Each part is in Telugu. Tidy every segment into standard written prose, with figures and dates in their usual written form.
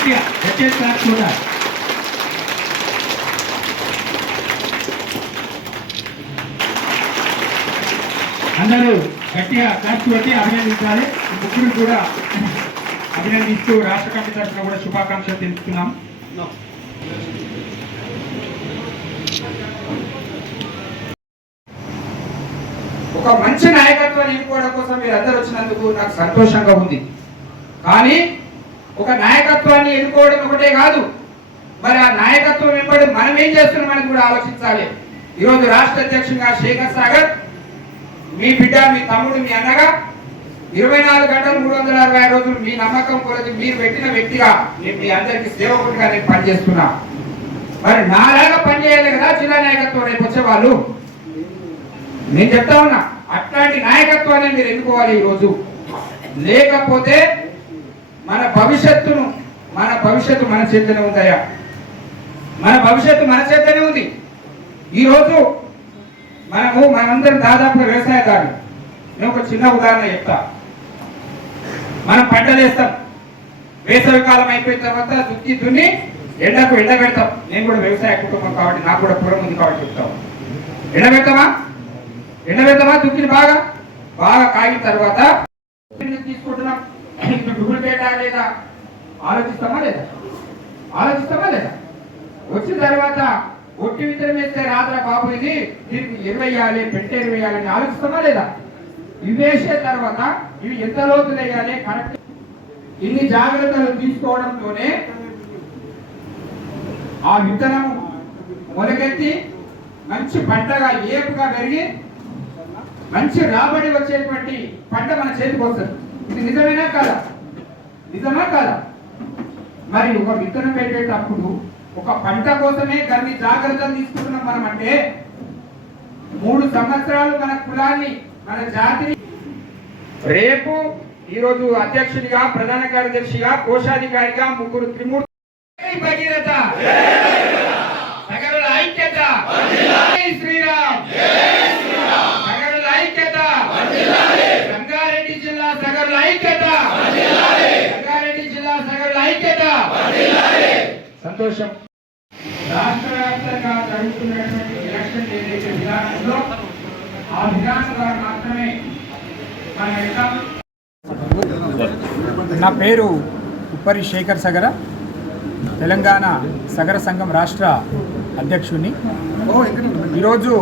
గట్టిగా గట్టిగా క్లాస్ చూడాలి. అందరూ గట్టిగా క్లాస్ కొట్టి అభినందించాలి. ముగ్గురు కూడా అభినందిస్తూ రాష్ట్ర కమిటీ తరఫున కూడా శుభాకాంక్షలు తెలుపుతున్నాం. ఒక మంచి నాయకత్వాన్ని ఎన్నుకోవడం కోసం మీరు అందరూ వచ్చినందుకు నాకు సంతోషంగా ఉంది. కానీ ఒక నాయకత్వాన్ని ఎన్నుకోవడం ఒకటే కాదు, మరి ఆ నాయకత్వం వెంబడి మనం ఏం చేస్తున్నామని కూడా ఆలోచించాలి. ఈరోజు రాష్ట్ర అధ్యక్షుడిగా శేఖర్ సాగర్ మీ బిడ్డ, మీ తమ్ముడు, మీ అన్నగా 24 గంటలు 365 రోజులు మీ నమ్మకం కొలది మీరు పెట్టిన వ్యక్తిగా నేను మీ అందరికీ సేవకుడిగా నేను పనిచేస్తున్నా. మరి నాలాగా పనిచేయాలి కదా జిల్లా నాయకత్వం రేపు వచ్చే వాళ్ళు. నేను చెప్తా ఉన్నా, అట్లాంటి నాయకత్వాన్ని మీరు ఎన్నుకోవాలి ఈరోజు. లేకపోతే మన భవిష్యత్తు మన చేతిలో ఉందయ్యా. మన భవిష్యత్తు మన చేతిలోనే ఉంది. ఈరోజు మనందరం దాదాపుగా వ్యవసాయదారులు. నేను ఒక చిన్న ఉదాహరణ చెప్తా. మనం పంటలు వేస్తాం, వేసవి కాలం అయిపోయిన తర్వాత దున్ని ఎండకు ఎండ పెడతాం. నేను కూడా వ్యవసాయ కుటుంబం కాబట్టి నాకు కూడా పొలం ఉంది కాబట్టి చెప్తాం. ఎండ పెడతామా దుక్కిని బాగా కాగిన తర్వాత తీసుకుంటున్నాం. గుడ్లు పెట్టాలి లేదా ఆలోచిస్తామా లేదా వచ్చిన తర్వాత ఒట్టి విత్తనం వేస్తే రాత్ర బాబు ఇది దీనికి ఎరువేయాలి, పెంట ఎరువేయాలని ఆలోచిస్తామా లేదా? ఇవి వేసే తర్వాత ఇవి ఎంత లోతులు వేయాలి, కరెక్ట్ ఇన్ని జాగ్రత్తలు తీసుకోవడంతోనే ఆ విత్తనం మొలకెత్తి మంచి పంటగా ఏపుగా పెరిగి మంచి రాబడి వచ్చేటువంటి పంట మన చేతికి వస్తుంది. ఇది నిజమేనా కాదా? మరి ఒక విత్తనం పెట్టేటప్పుడు ఒక పంట కోసమే దాన్ని జాగ్రత్తలు తీసుకుంటున్నాం మనం. అంటే 3 సంవత్సరాలు మన కులాన్ని, మన జాతిని రేపు ఈరోజు అధ్యక్షుడిగా, ప్రధాన కార్యదర్శిగా, కోశాధికారిగా ముగ్గురు త్రిమూర్తి భగీరథ సగరుల ఐక్యత, శ్రీరామ్ సగరుల ఐక్యత, రంగారెడ్డి జిల్లా సగరుల ఐక్యత, సంతోషం. రాష్ట్ర వ్యాప్తంగా జరుగుతున్నటువంటి ఎలక్షన్ ఏదైతే విధానంలో ఆ విధానం ద్వారా మాత్రమే నా పేరు ఉప్పరి శేఖర్ సగర, తెలంగాణ సగర సంఘం రాష్ట్ర అధ్యక్షుడిని. ఈరోజు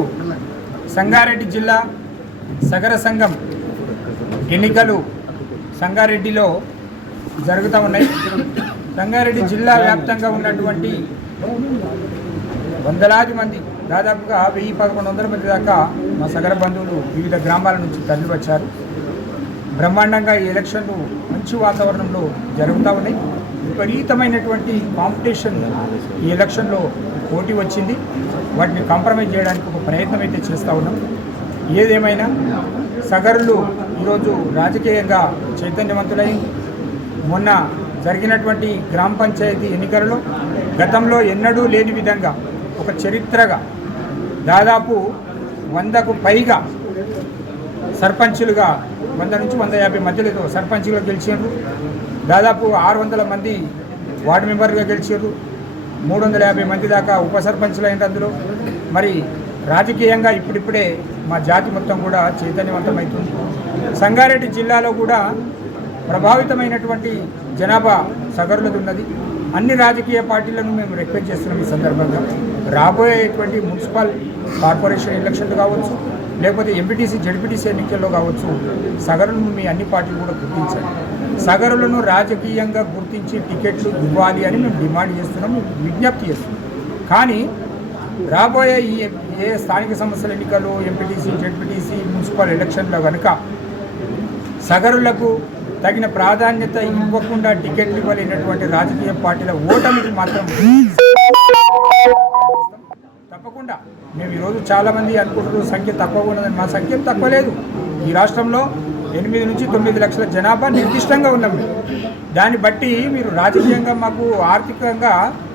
సంగారెడ్డి జిల్లా సగర సంఘం ఎన్నికలు సంగారెడ్డిలో జరుగుతూ ఉన్నాయి. సంగారెడ్డి జిల్లా వ్యాప్తంగా ఉన్నటువంటి వందలాది మంది, దాదాపుగా 1000-1100 మంది దాకా మా సగర బంధువులు వివిధ గ్రామాల నుంచి తరలి వచ్చారు. బ్రహ్మాండంగా ఈ ఎలక్షన్లు మంచి వాతావరణంలో జరుగుతూ ఉన్నాయి. విపరీతమైనటువంటి కాంపిటీషన్ ఈ ఎలక్షన్లో పోటీ వచ్చింది. వాటిని కాంప్రమైజ్ చేయడానికి ఒక ప్రయత్నం అయితే చేస్తూ ఉన్నాం. ఏదేమైనా సగరులు ఈరోజు రాజకీయంగా చైతన్యవంతులై మొన్న జరిగినటువంటి గ్రామ పంచాయతీ ఎన్నికలలో గతంలో ఎన్నడూ లేని విధంగా ఒక చరిత్రగా దాదాపు 100కు పైగా సర్పంచులుగా 100 నుంచి 150 మధ్యలో సర్పంచులుగా గెలిచారు. దాదాపు 600 మంది వార్డు మెంబర్గా గెలిచారు. 350 మంది దాకా ఉప సర్పంచులు అయిన అందులో. మరి రాజకీయంగా ఇప్పుడిప్పుడే మా జాతి మొత్తం కూడా చైతన్యవంతమవుతుంది. సంగారెడ్డి జిల్లాలో కూడా ప్రభావితమైనటువంటి జనాభా సగరులది ఉన్నది. అన్ని రాజకీయ పార్టీలను మేము రిక్వెస్ట్ చేస్తున్నాం. ఈ సందర్భంగా రాబోయేటువంటి మున్సిపల్ కార్పొరేషన్ ఎలక్షన్లు కావచ్చు, లేకపోతే ఎంపీటీసీ జడ్పీటీసీ ఎన్నికల్లో కావచ్చు, సగరులను మీ అన్ని పార్టీలు కూడా గుర్తించాలి. సగరులను రాజకీయంగా గుర్తించి టికెట్లు ఇవ్వాలి అని మేము డిమాండ్ చేస్తున్నాం, విజ్ఞప్తి చేస్తున్నాం. కానీ రాబోయే ఏ స్థానిక సంస్థల ఎన్నికలు, ఎంపీటీసీ జడ్పీటీసీ మున్సిపల్ ఎలక్షన్లో కనుక సగరులకు తగిన ప్రాధాన్యత ఇవ్వకుండా టికెట్లు ఇవ్వలేనటువంటి రాజకీయ పార్టీల ఓటమికి మాత్రం తప్పకుండా మేము ఈరోజు చాలామంది అనుకుంటున్నారు సంఖ్య తక్కువగా ఉన్నదని. మా సంఖ్య తక్కువ లేదు. ఈ రాష్ట్రంలో 8 నుంచి 9 లక్షల జనాభా నిర్దిష్టంగా ఉన్నాం. దాన్ని బట్టి మీరు రాజకీయంగా మాకు ఆర్థికంగా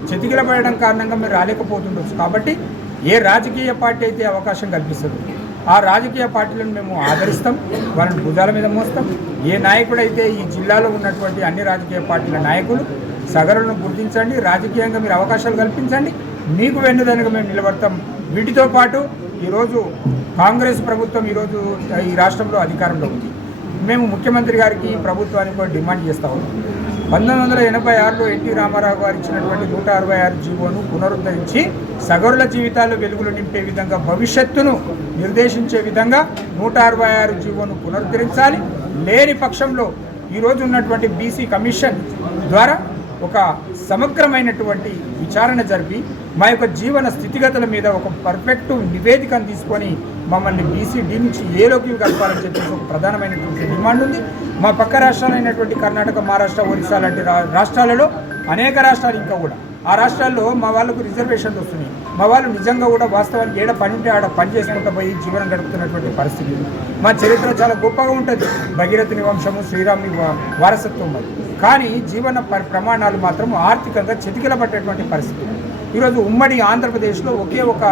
చెతికిలపడడం కారణంగా మీరు రాలేకపోతుండొచ్చు. కాబట్టి ఏ రాజకీయ పార్టీ అయితే అవకాశం కల్పిస్తుంది ఆ రాజకీయ పార్టీలను మేము ఆదరిస్తాం, వాళ్ళని భుజాల మీద మోస్తాం. ఏ నాయకుడైతే ఈ జిల్లాలో ఉన్నటువంటి అన్ని రాజకీయ పార్టీల నాయకులు సగరులను గుర్తించండి, రాజకీయంగా మీరు అవకాశాలు కల్పించండి, మీకు వెన్నుదనుగా మేము నిలబడతాం. వీటితో పాటు ఈరోజు కాంగ్రెస్ ప్రభుత్వం ఈరోజు ఈ రాష్ట్రంలో అధికారంలో ఉంది. మేము ముఖ్యమంత్రి గారికి ప్రభుత్వానికి కూడా డిమాండ్ చేస్తూ ఉన్నాం. 1986లో ఎన్టీ రామారావు గారు ఇచ్చినటువంటి 166 జీవోను పునరుద్ధరించి సగరుల జీవితాల్లో వెలుగులు నింపే విధంగా, భవిష్యత్తును నిర్దేశించే విధంగా 166 జీవోను పునరుద్ధరించాలి. లేని పక్షంలో ఈరోజు ఉన్నటువంటి బీసీ కమిషన్ ద్వారా ఒక సమగ్రమైనటువంటి విచారణ జరిపి మా యొక్క జీవన స్థితిగతుల మీద ఒక పర్ఫెక్ట్ నివేదికను తీసుకొని మమ్మల్ని బీసీడీ నుంచి ఏలోకి కలపాలని చెప్పేసి ఒక ప్రధానమైనటువంటి డిమాండ్ ఉంది. మా పక్క రాష్ట్రాలైనటువంటి కర్ణాటక, మహారాష్ట్ర, ఒరిస్సా లాంటి రాష్ట్రాలలో అనేక రాష్ట్రాలు ఇంకా కూడా ఆ రాష్ట్రాల్లో మా వాళ్ళకు రిజర్వేషన్లు వస్తున్నాయి. మా వాళ్ళు నిజంగా కూడా వాస్తవానికి ఏడ పని ఉంటే ఆడ పని చేసుకుంటూ పోయి జీవనం గడుపుతున్నటువంటి పరిస్థితి. మా చరిత్ర చాలా గొప్పగా ఉంటుంది. భగీరథుని వంశము, శ్రీరాముని వారసత్వం మరి. కానీ జీవన ప్రమాణాలు మాత్రం ఆర్థికంగా చితికిలబట్టేటువంటి పరిస్థితి. ఈరోజు ఉమ్మడి ఆంధ్రప్రదేశ్లో ఒకే ఒక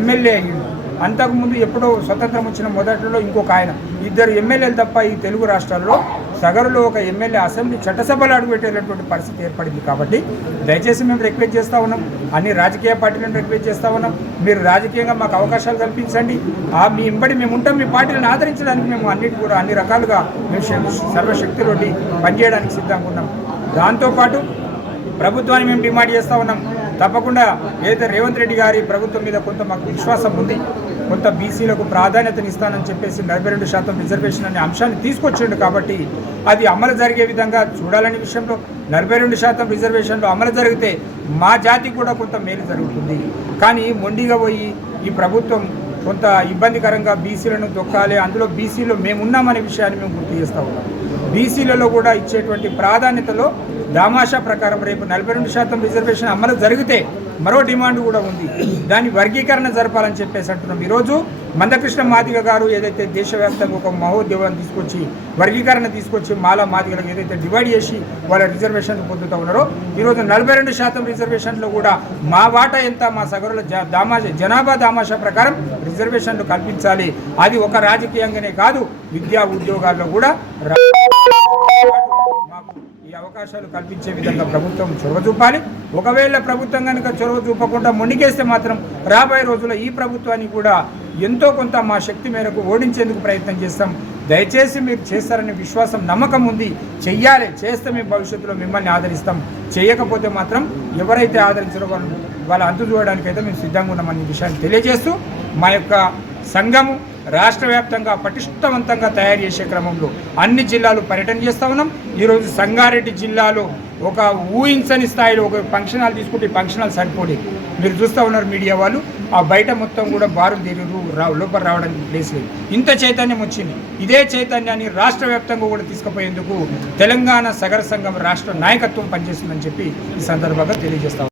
ఎమ్మెల్యే అయ్యింది. అంతకుముందు ఎప్పుడో స్వతంత్రం వచ్చిన మొదట్లో ఇంకొక ఆయన, 2 ఎమ్మెల్యేలు తప్ప ఈ తెలుగు రాష్ట్రాల్లో సగరులో ఒక ఎమ్మెల్యే అసెంబ్లీ చట్టసభలు అడుగుపెట్టేటటువంటి పరిస్థితి ఏర్పడింది. కాబట్టి దయచేసి మేము రిక్వెస్ట్ చేస్తూ ఉన్నాం, అన్ని రాజకీయ పార్టీలను రిక్వెస్ట్ చేస్తూ ఉన్నాం, మీరు రాజకీయంగా మాకు అవకాశాలు కల్పించండి. మీ ఇంబడి మేము ఉంటాం. మీ పార్టీలను ఆదరించడానికి మేము అన్ని రకాలుగా మేము సర్వశక్తితోటి పనిచేయడానికి సిద్ధంగా ఉన్నాం. దాంతోపాటు ప్రభుత్వాన్ని మేము డిమాండ్ చేస్తూ ఉన్నాం, తప్పకుండా ఏదైతే రేవంత్ రెడ్డి గారి ప్రభుత్వం మీద కొంత మాకు విశ్వాసం ఉంది, కొంత బీసీలకు ప్రాధాన్యతనిస్తానని చెప్పేసి 42% రిజర్వేషన్ అనే అంశాన్ని తీసుకొచ్చిండు. కాబట్టి అది అమలు జరిగే విధంగా చూడాలనే విషయంలో 42% రిజర్వేషన్లు అమలు జరిగితే మా జాతికి కూడా కొంత మేలు జరుగుతుంది. కానీ మొండిగా పోయి ఈ ప్రభుత్వం కొంత ఇబ్బందికరంగా బీసీలను దొక్కాలి, అందులో బీసీలో మేమున్నామనే విషయాన్ని మేము గుర్తు చేస్తూ ఉన్నాం. బీసీలలో కూడా ఇచ్చేటువంటి ప్రాధాన్యతలో దామాషా ప్రకారం రేపు 42% రిజర్వేషన్ అమలు జరిగితే మరో డిమాండ్ కూడా ఉంది, దాని వర్గీకరణ జరపాలని చెప్పేసి అంటున్నాం. ఈరోజు మందకృష్ణ మాదిగ గారు ఏదైతే దేశవ్యాప్తంగా ఒక మహోద్యమాన్ని తీసుకొచ్చి వర్గీకరణ తీసుకొచ్చి మాలా మాదిగలకు ఏదైతే డివైడ్ చేసి వాళ్ళ రిజర్వేషన్లు పొందుతూ ఉన్నారో, ఈరోజు 42% రిజర్వేషన్లో కూడా మా వాటా ఎంత, మా సగరుల జనాభా దామాషా ప్రకారం రిజర్వేషన్లు కల్పించాలి. అది ఒక రాజకీయంగానే కాదు, విద్యా ఉద్యోగాల్లో కూడా మాకు ఈ అవకాశాలు కల్పించే విధంగా ప్రభుత్వం చొరవ చూపాలి. ఒకవేళ ప్రభుత్వం కనుక చొరవ చూపకుండా మొండికేస్తే మాత్రం రాబోయే రోజుల్లో ఈ ప్రభుత్వాన్ని కూడా ఎంతో కొంత మా శక్తి మేరకు ఓడించేందుకు ప్రయత్నం చేస్తాం. దయచేసి మీరు చేస్తారనే విశ్వాసం, నమ్మకం ఉంది. చెయ్యాలి, చేస్తే మేము భవిష్యత్తులో మిమ్మల్ని ఆదరిస్తాం. చేయకపోతే మాత్రం ఎవరైతే ఆదరించారో వాళ్ళ అంతు చూడడానికైతే మేము సిద్ధంగా ఉన్నామనే విషయాన్ని తెలియజేస్తూ మా యొక్క సంఘము రాష్ట్ర వ్యాప్తంగా పటిష్టవంతంగా తయారు చేసే క్రమంలో అన్ని జిల్లాలు పర్యటన చేస్తూ ఉన్నాం. ఈరోజు సంగారెడ్డి జిల్లాలో ఒక ఊహించని స్థాయిలో ఒక ఫంక్షన్ హాల్ తీసుకుంటే ఫంక్షన్ హాల్ సరిపోలే. మీరు చూస్తూ ఉన్నారు మీడియా వాళ్ళు, ఆ బయట మొత్తం కూడా బారులు తీరు లోపల రావడానికి ప్లేస్ లేదు. ఇంత చైతన్యం వచ్చింది. ఇదే చైతన్యాన్ని రాష్ట్ర వ్యాప్తంగా కూడా తీసుకుపోయేందుకు తెలంగాణ సగర సంఘం రాష్ట్ర నాయకత్వం పనిచేస్తుందని చెప్పి ఈ సందర్భంగా తెలియజేస్తాం.